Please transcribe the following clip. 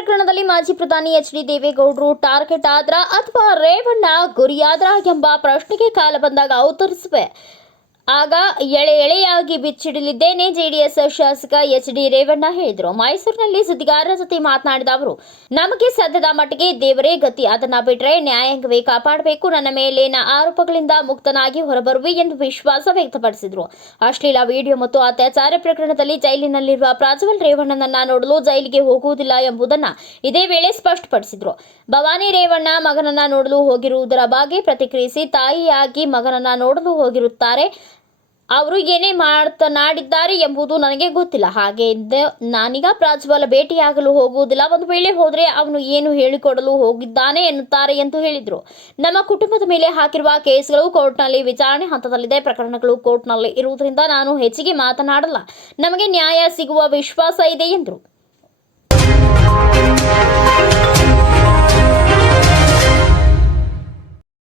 ಪ್ರಕರಣದಲ್ಲಿ ಮಾಜಿ ಪ್ರಧಾನಿ ಎಚ್.ಡಿ. ದೇವೇಗೌಡರು ಟಾರ್ಗೆಟ್ ಆದ್ರ ಅಥವಾ ರೇವಣ್ಣ ಗುರಿಯಾದ್ರ ಎಂಬ ಪ್ರಶ್ನೆಗೆ ಕಾಲ ಬಂದಾಗ ಉತ್ತರಿಸುವೆ. ಆಗ ಎಳೆಯಾಗಿ ಬಿಚ್ಚಿಡಲಿದ್ದೇನೆ ಜೆಡಿಎಸ್ ಶಾಸಕ ಎಚ್.ಡಿ. ರೇವಣ್ಣ ಹೇಳಿದರು. ಮೈಸೂರಿನಲ್ಲಿ ಸುದ್ದಿಗಾರರ ಜೊತೆ ಮಾತನಾಡಿದ ಅವರು, ನಮಗೆ ಸದ್ಯದ ಮಟ್ಟಿಗೆ ದೇವರೇ ಗತಿ, ಅದನ್ನ ಬಿಟ್ಟರೆ ನ್ಯಾಯಾಂಗವೇ ಕಾಪಾಡಬೇಕು. ನನ್ನ ಮೇಲಿನ ಆರೋಪಗಳಿಂದ ಮುಕ್ತನಾಗಿ ಹೊರಬರುವೆ ಎಂದು ವಿಶ್ವಾಸ ವ್ಯಕ್ತಪಡಿಸಿದರು. ಅಶ್ಲೀಲ ವಿಡಿಯೋ ಮತ್ತು ಅತ್ಯಾಚಾರ ಪ್ರಕರಣದಲ್ಲಿ ಜೈಲಿನಲ್ಲಿರುವ ಪ್ರಜ್ವಲ್ ರೇವಣ್ಣನನ್ನ ನೋಡಲು ಜೈಲಿಗೆ ಹೋಗುವುದಿಲ್ಲ ಎಂಬುದನ್ನು ಇದೇ ವೇಳೆ ಸ್ಪಷ್ಟಪಡಿಸಿದರು. ಭವಾನಿ ರೇವಣ್ಣ ಮಗನನ್ನ ನೋಡಲು ಹೋಗಿರುವುದರ ಬಗ್ಗೆ ಪ್ರತಿಕ್ರಿಯಿಸಿ, ತಾಯಿಯಾಗಿ ಮಗನನ್ನ ನೋಡಲು ಹೋಗಿರುತ್ತಾರೆ. ಅವರು ಏನೇ ಮಾತನಾಡಿದ್ದಾರೆ ಎಂಬುದು ನನಗೆ ಗೊತ್ತಿಲ್ಲ. ಹಾಗೆಂದು ನಾನೀಗ ಪ್ರಜ್ವಲ್ ಭೇಟಿಯಾಗಲು ಹೋಗುವುದಿಲ್ಲ. ಒಂದು ವೇಳೆ ಹೋದರೆ ಅವನು ಏನು ಹೇಳಿಕೊಡಲು ಹೋಗಿದ್ದಾನೆ ಎನ್ನುತ್ತಾರೆ ಎಂದು ಹೇಳಿದರು. ನಮ್ಮ ಕುಟುಂಬದ ಮೇಲೆ ಹಾಕಿರುವ ಕೇಸ್ಗಳು ಕೋರ್ಟ್ನಲ್ಲಿ ವಿಚಾರಣೆ ಹಂತದಲ್ಲಿದೆ. ಪ್ರಕರಣಗಳು ಕೋರ್ಟ್ನಲ್ಲಿ ಇರುವುದರಿಂದ ನಾನು ಹೆಚ್ಚಿಗೆ ಮಾತನಾಡಲ್ಲ. ನಮಗೆ ನ್ಯಾಯ ಸಿಗುವ ವಿಶ್ವಾಸ ಇದೆ ಎಂದರು.